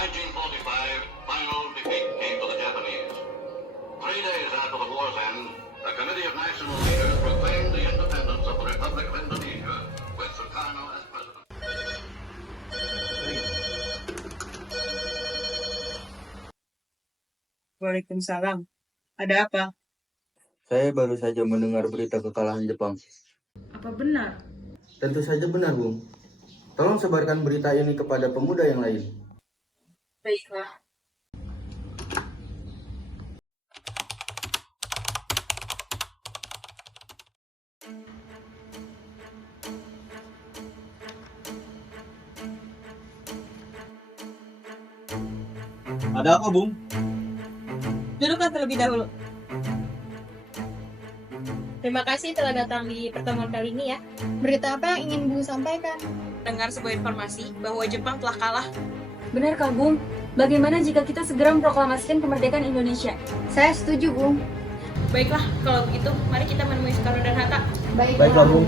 1945, final defeat came to the Japanese. 3 days after the war's end, a committee of national leaders proclaimed the independence of the Republic of Indonesia, with Sukarno as president. Waalaikumsalam. Ada apa? Saya baru saja mendengar berita kekalahan Jepang. Apa benar? Tentu saja benar, Bung. Tolong sebarkan berita ini kepada pemuda yang lain. Baiklah. Ada apa, Bung? Duduklah terlebih dahulu. Terima kasih telah datang di pertemuan kali ini ya. Berita apa yang ingin Bung sampaikan? Dengar sebuah informasi bahwa Jepang telah kalah. Benarkah, Bung? Bagaimana jika kita segera memproklamasikan kemerdekaan Indonesia? Saya setuju, Bung. Baiklah, kalau begitu, mari kita menemui Soekarno dan Hatta. Baiklah, Bung.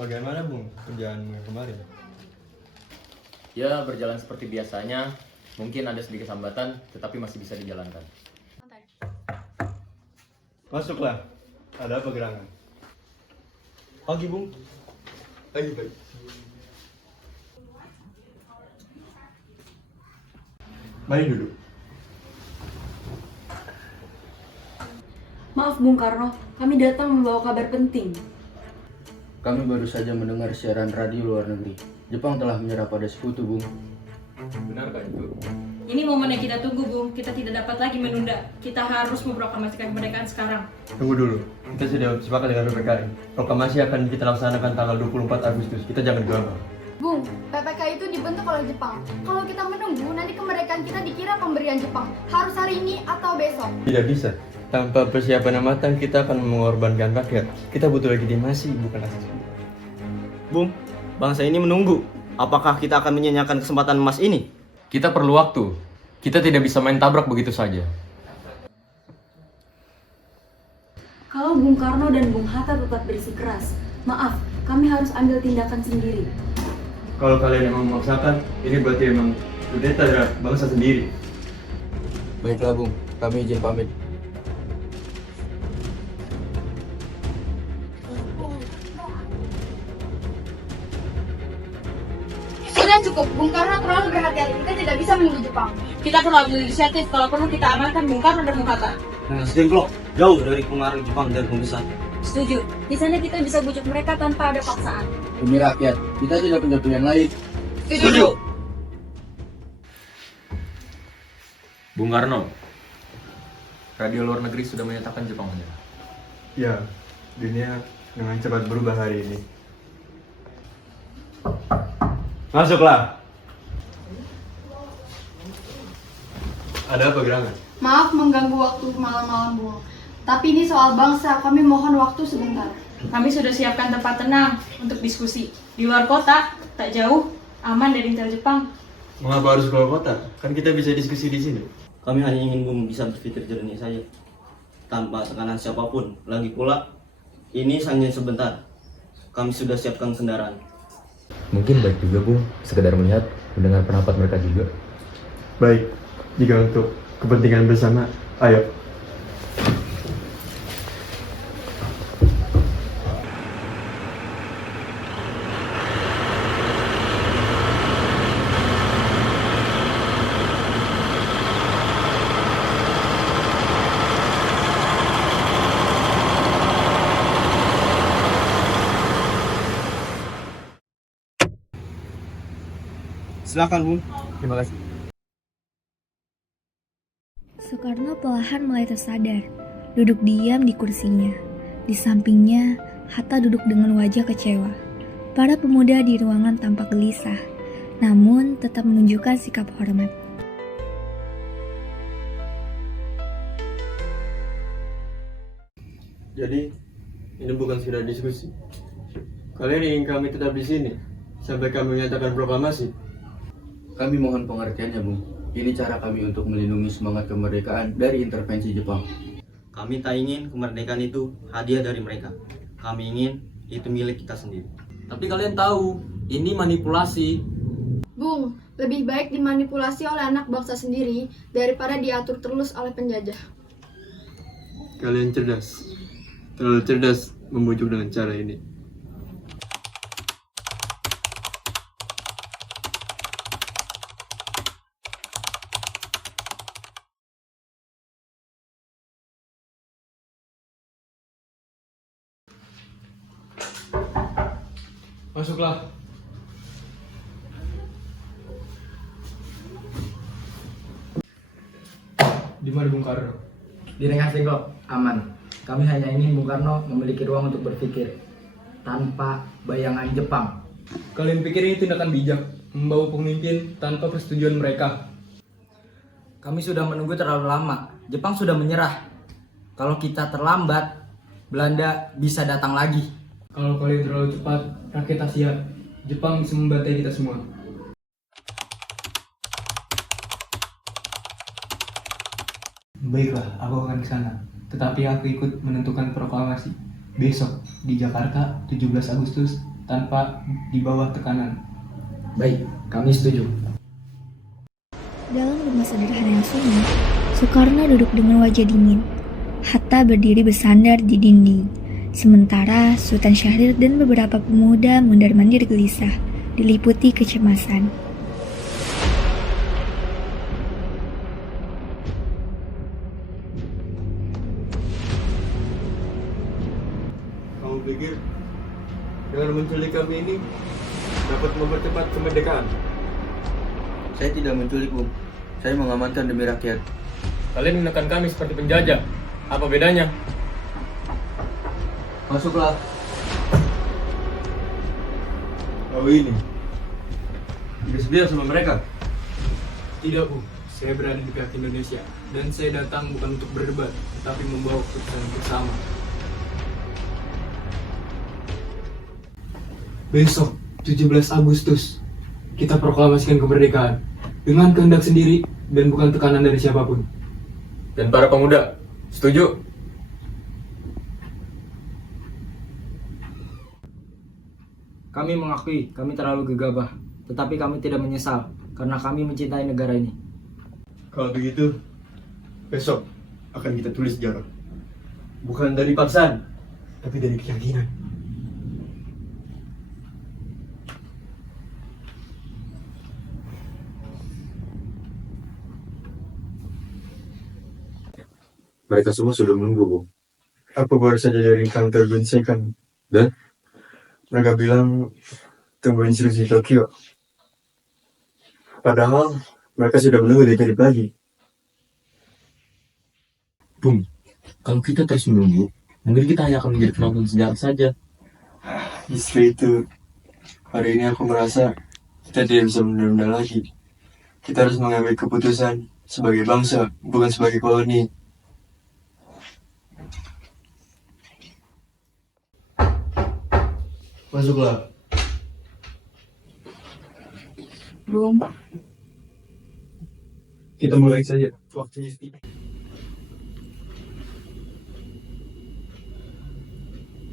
Bagaimana, Bung, kerjaanmu kemarin? Ya, berjalan seperti biasanya. Mungkin ada sedikit hambatan, tetapi masih bisa dijalankan. Masuklah. Ada apa gerangan? Pagi, Bung. Baik, baik. Mari duduk. Maaf, Bung Karno, kami datang membawa kabar penting. Kami baru saja mendengar siaran radio luar negeri. Jepang telah menyerah pada sekutu, Bung. Benarkah itu? Ini momen yang kita tunggu, Bung. Kita tidak dapat lagi menunda. Kita harus memproklamasikan kemerdekaan sekarang. Tunggu dulu. Kita sudah sepakat dengan PPKI. Proklamasi akan kita laksanakan tanggal 24 Agustus. Kita jangan gegabah. Bung, PPKI itu dibentuk oleh Jepang. Kalau kita menunggu, nanti kemerdekaan kita dikira pemberian Jepang. Harus hari ini atau besok. Tidak bisa. Tanpa persiapan yang matang, kita akan mengorbankan rakyat. Kita butuh legitimasi, bukan asas. Bung, bangsa ini menunggu. Apakah kita akan menyanyiakan kesempatan emas ini? Kita perlu waktu. Kita tidak bisa main tabrak begitu saja. Kalau Bung Karno dan Bung Hatta tetap bersikeras, maaf, kami harus ambil tindakan sendiri. Kalau kalian memang memaksakan, ini berarti memang kudeta terhadap bangsa sendiri. Baiklah, Bung. Kami izin pamit. Sudah cukup, Bung Karno terlalu berhati-hati. Kita tidak bisa menunggu Jepang. Kita perlu ambil inisiatif. Kalau perlu kita amankan Bung Karno dan Bung Hatta. Stingklok, jauh dari pengaruh Jepang dan pembesar. Setuju. Di sana kita bisa bujuk mereka tanpa ada paksaan. Demi rakyat, kita tidak punya pilihan lain. Setuju. Bung Karno, radio luar negeri sudah menyatakan Jepang menyerah. Ya, dunia dengan cepat berubah hari ini. Masuklah. Ada apa gerangan? Maaf mengganggu waktu malam-malam, Bung. Tapi ini soal bangsa, kami mohon waktu sebentar. Kami sudah siapkan tempat tenang untuk diskusi. Di luar kota, tak jauh, aman dari intel Jepang. Mengapa harus keluar kota? Kan kita bisa diskusi di sini. Kami hanya ingin Bung bisa berpikir jernih saja. Tanpa tekanan siapapun. Lagi pula, ini hanya sebentar. Kami sudah siapkan kendaraan. Mungkin baik juga, Bung. Sekedar melihat, mendengar pendapat mereka juga. Baik, jika untuk kepentingan bersama, ayo. Silakan, Bung. Terima kasih. Soekarno perlahan mulai tersadar, duduk diam di kursinya. Di sampingnya, Hatta duduk dengan wajah kecewa. Para pemuda di ruangan tampak gelisah, namun tetap menunjukkan sikap hormat. Jadi, ini bukan sekedar diskusi. Kalian ingin kami tetap di sini sampai kami menyatakan proklamasi. Kami mohon pengertiannya, Bung. Ini cara kami untuk melindungi semangat kemerdekaan dari intervensi Jepang. Kami tak ingin kemerdekaan itu hadiah dari mereka. Kami ingin itu milik kita sendiri. Tapi kalian tahu, ini manipulasi. Bung, lebih baik dimanipulasi oleh anak bangsa sendiri daripada diatur terus oleh penjajah. Kalian cerdas. Terlalu cerdas membujuk dengan cara ini. Masuklah. Di mana Bung Karno? Di Rengas Dengklok, aman. Kami hanya ingin Bung Karno memiliki ruang untuk berpikir tanpa bayangan Jepang. Kalian pikir ini tindakan bijak, membawa pemimpin tanpa persetujuan mereka? Kami sudah menunggu terlalu lama. Jepang sudah menyerah. Kalau kita terlambat, Belanda bisa datang lagi. Kalau kalian terlalu cepat, rakyat Asia, Jepang bisa membantai kita semua. Baiklah, aku akan ke sana. Tetapi aku ikut menentukan proklamasi besok di Jakarta 17 Agustus tanpa di bawah tekanan. Baik, kami setuju. Dalam rumah sederhana yang sunyi, Soekarno duduk dengan wajah dingin. Hatta berdiri bersandar di dinding. Sementara Sultan Syahrir dan beberapa pemuda mondar-mandir gelisah, diliputi kecemasan. Kamu pikir dengan menculik kami ini dapat mempercepat kemerdekaan? Saya tidak menculik, Bung. Saya mengamankan demi rakyat. Kalian menekan kami seperti penjajah. Apa bedanya? Masuklah. Oh ini. Tidak sedia sama mereka? Tidak, Bu. Saya berada di pihak Indonesia. Dan saya datang bukan untuk berdebat, tetapi membawa keputusan bersama. Besok, 17 Agustus, kita proklamasikan kemerdekaan. Dengan kehendak sendiri dan bukan tekanan dari siapapun. Dan para pemuda, setuju? Kami mengakui kami terlalu gegabah, tetapi kami tidak menyesal karena kami mencintai negara ini. Kalau begitu, besok akan kita tulis sejarah. Bukan dari paksaan, tapi dari keyakinan. Mereka semua sudah menunggu, Bu. Aku baru saja dari kantor Gunsekan. Dan? Mereka bilang tunggu instruksi Tokyo. Padahal mereka sudah menunggu dari tadi pagi. Bung, kalau kita terus menunggu, mungkin kita hanya akan menjadi penonton sejarah saja. Justru itu, hari ini aku merasa kita tidak bisa menunda lagi. Kita harus mengambil keputusan sebagai bangsa, bukan sebagai koloni. Masuklah. Bung, Kita mulai saja. Waktunya tiba.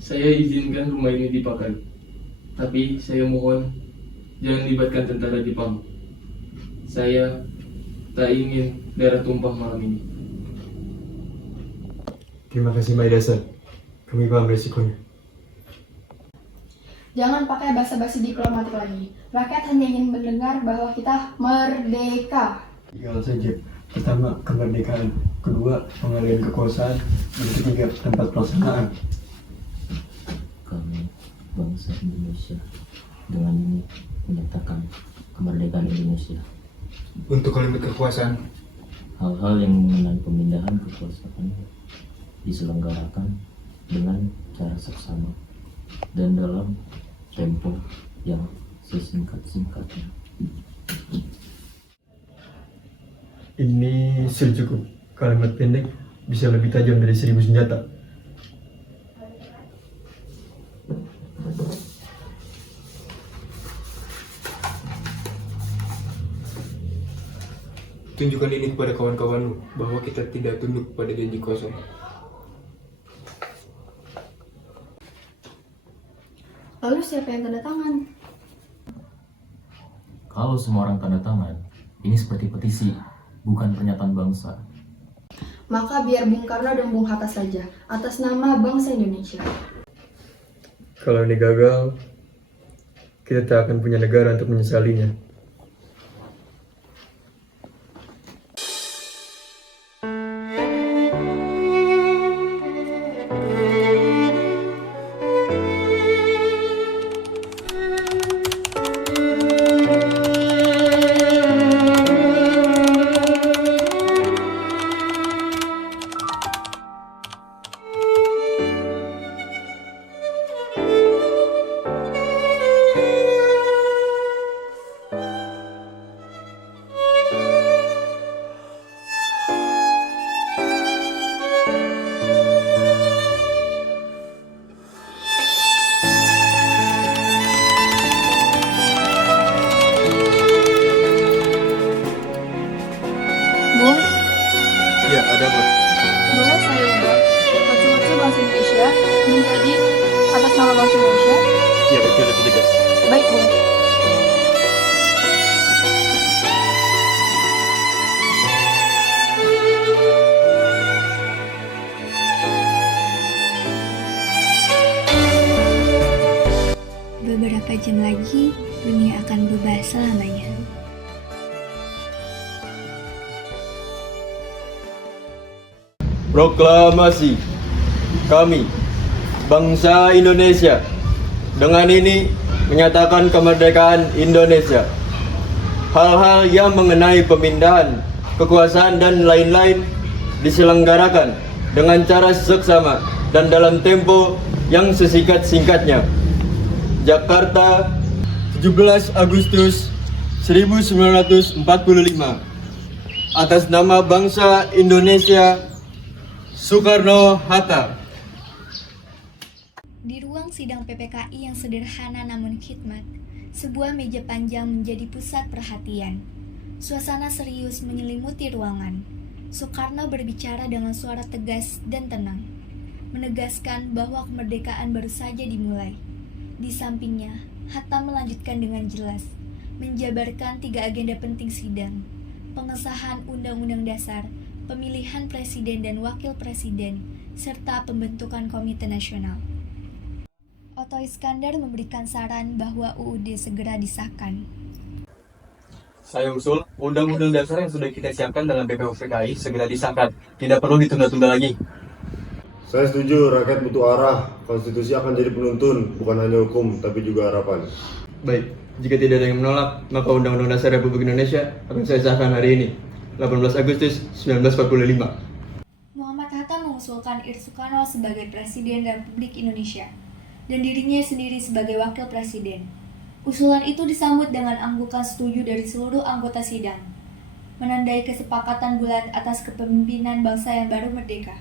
Saya izinkan rumah ini dipakai. Tapi saya mohon jangan libatkan tentara Jepang. Saya tak ingin darah tumpah malam ini. Terima kasih Maidasa. Kami paham resikonya. Jangan pakai basa-basi diplomatik lagi. Rakyat hanya ingin mendengar bahwa kita merdeka. Tinggal saja. Pertama, kemerdekaan. Kedua, pengalihan kekuasaan. Dan ketiga, tempat pelaksanaan. Kami bangsa Indonesia dengan ini menyatakan kemerdekaan Indonesia. Untuk kalimat kekuasaan, Hal-hal yang mengenai pemindahan kekuasaan diselenggarakan dengan cara seksama dan dalam tempo yang sesingkat-singkatnya. ini sudah cukup. Kalimat pendek bisa lebih tajam dari 1000 senjata. Tunjukkan ini kepada kawan-kawanmu bahwa kita tidak tunduk pada janji kosong. Lalu siapa yang tanda tangan? Kalau semua orang tanda tangan, ini seperti petisi, bukan pernyataan bangsa. Maka biar Bung Karno dan Bung Hatta saja, atas nama bangsa Indonesia. Kalau ini gagal, kita tak akan punya negara untuk menyesalinya. Bung, Ya, ada apa? boleh saya ubah Macu-Macu Bangsa Indonesia menjadi atas nama Bangsa Indonesia? Ya, itu lebih tegas. Baik, Bung. Beberapa jam lagi, dunia akan berubah selamanya. Proklamasi kami, bangsa Indonesia, dengan ini menyatakan kemerdekaan Indonesia. Hal-hal yang mengenai pemindahan, kekuasaan dan lain-lain diselenggarakan dengan cara seksama dan dalam tempo yang sesingkat-singkatnya. Jakarta, 17 Agustus 1945. Atas nama bangsa Indonesia, Soekarno-Hatta. Di ruang sidang PPKI yang sederhana namun khidmat, sebuah meja panjang menjadi pusat perhatian. Suasana serius menyelimuti ruangan. Soekarno berbicara dengan suara tegas dan tenang, menegaskan bahwa kemerdekaan baru saja dimulai. Di sampingnya, Hatta melanjutkan dengan jelas, menjabarkan 3 agenda penting sidang: pengesahan Undang-Undang Dasar, pemilihan presiden dan wakil presiden, serta pembentukan komite nasional. Otto Iskandar memberikan saran bahwa UUD segera disahkan. Saya usul Undang-Undang Dasar yang sudah kita siapkan dalam BPUPKI segera disahkan. Tidak perlu ditunda-tunda lagi. Saya setuju, rakyat butuh arah. Konstitusi akan jadi penuntun, bukan hanya hukum, tapi juga harapan. Baik, jika tidak ada yang menolak, maka Undang-Undang Dasar Republik Indonesia akan saya sahkan hari ini, 18 Agustus 1945. Muhammad Hatta mengusulkan Ir Soekarno sebagai Presiden Republik Indonesia dan dirinya sendiri sebagai Wakil Presiden. Usulan itu disambut dengan anggukan setuju dari seluruh anggota sidang, menandai kesepakatan bulat atas kepemimpinan bangsa yang baru merdeka.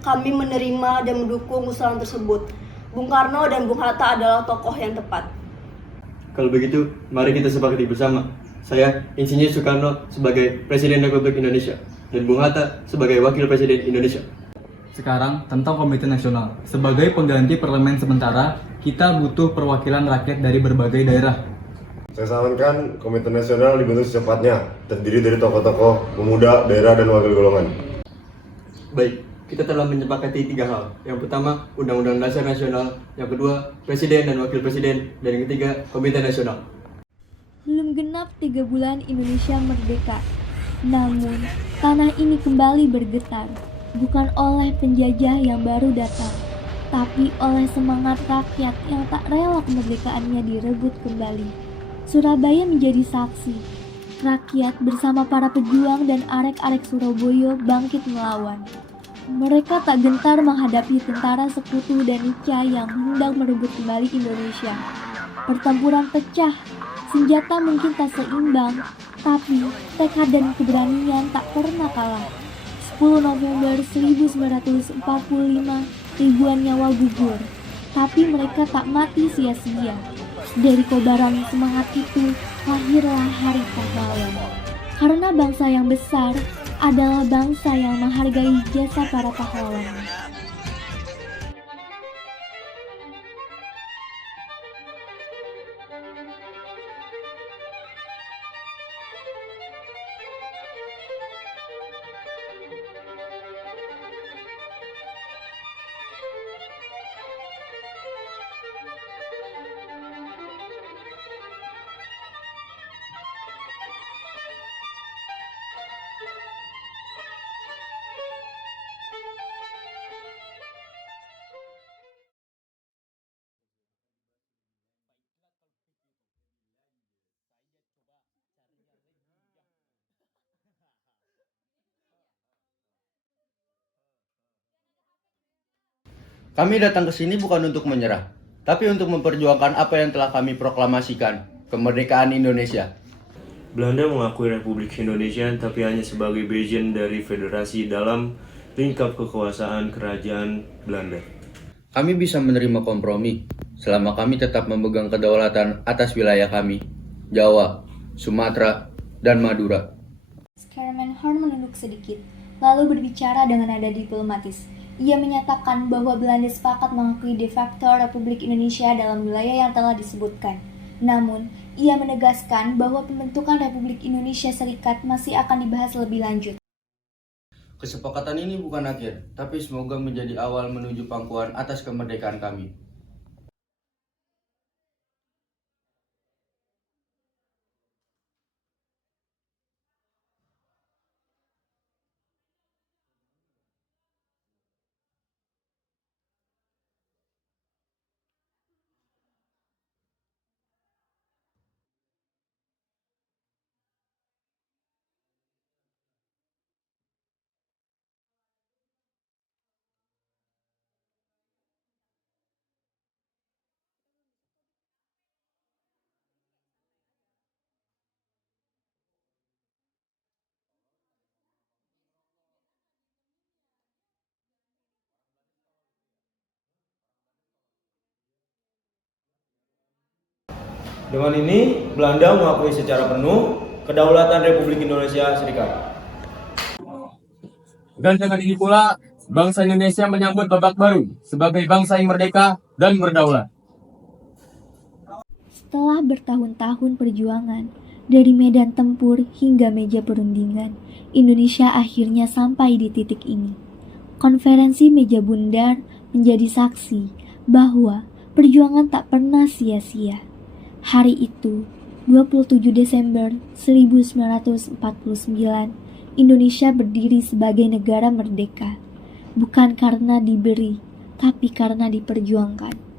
Kami menerima dan mendukung usulan tersebut. Bung Karno dan Bung Hatta adalah tokoh yang tepat. Kalau begitu, mari kita sepakati bersama. Saya, Insinyur Soekarno sebagai Presiden Republik Indonesia dan Bung Hatta sebagai Wakil Presiden Indonesia. Sekarang tentang Komite Nasional. Sebagai pengganti parlemen sementara, kita butuh perwakilan rakyat dari berbagai daerah. Saya sarankan Komite Nasional dibentuk secepatnya, terdiri dari tokoh-tokoh pemuda, daerah, dan wakil golongan. Baik, kita telah menyepakati 3 hal. Yang pertama, Undang-Undang Dasar Nasional. Yang kedua, Presiden dan Wakil Presiden. Dan yang ketiga, Komite Nasional. Belum genap 3 bulan Indonesia merdeka. Namun, tanah ini kembali bergetar. Bukan oleh penjajah yang baru datang, tapi oleh semangat rakyat yang tak rela kemerdekaannya direbut kembali. Surabaya menjadi saksi. Rakyat bersama para pejuang dan arek-arek Surabaya bangkit melawan. Mereka tak gentar menghadapi tentara sekutu dan Ica yang hendak merebut kembali Indonesia. Pertempuran pecah, senjata mungkin tak seimbang, tapi tekad dan keberanian tak pernah kalah. 10 November 1945, ribuan nyawa gugur, tapi mereka tak mati sia-sia. Dari kobaran semangat itu, lahirlah Hari Pahlawan. Karena bangsa yang besar adalah bangsa yang menghargai jasa para pahlawan. Kami datang ke sini bukan untuk menyerah, tapi untuk memperjuangkan apa yang telah kami proklamasikan, kemerdekaan Indonesia. Belanda mengakui Republik Indonesia tapi hanya sebagai bagian dari federasi dalam lingkap kekuasaan kerajaan Belanda. Kami bisa menerima kompromi selama kami tetap memegang kedaulatan atas wilayah kami, Jawa, Sumatera, dan Madura. Scaramouche menunduk sedikit, lalu berbicara dengan nada diplomatis. Ia menyatakan bahwa Belanda sepakat mengakui de facto Republik Indonesia dalam wilayah yang telah disebutkan. Namun, ia menegaskan bahwa pembentukan Republik Indonesia Serikat masih akan dibahas lebih lanjut. Kesepakatan ini bukan akhir, tapi semoga menjadi awal menuju pangkuan atas kemerdekaan kami. Dengan ini, Belanda mengakui secara penuh kedaulatan Republik Indonesia Serikat. Dan dengan ini pula, bangsa Indonesia menyambut babak baru sebagai bangsa yang merdeka dan berdaulat. Setelah bertahun-tahun perjuangan, dari medan tempur hingga meja perundingan, Indonesia akhirnya sampai di titik ini. Konferensi meja bundar menjadi saksi bahwa perjuangan tak pernah sia-sia. Hari itu, 27 Desember 1949, Indonesia berdiri sebagai negara merdeka, bukan karena diberi, tapi karena diperjuangkan.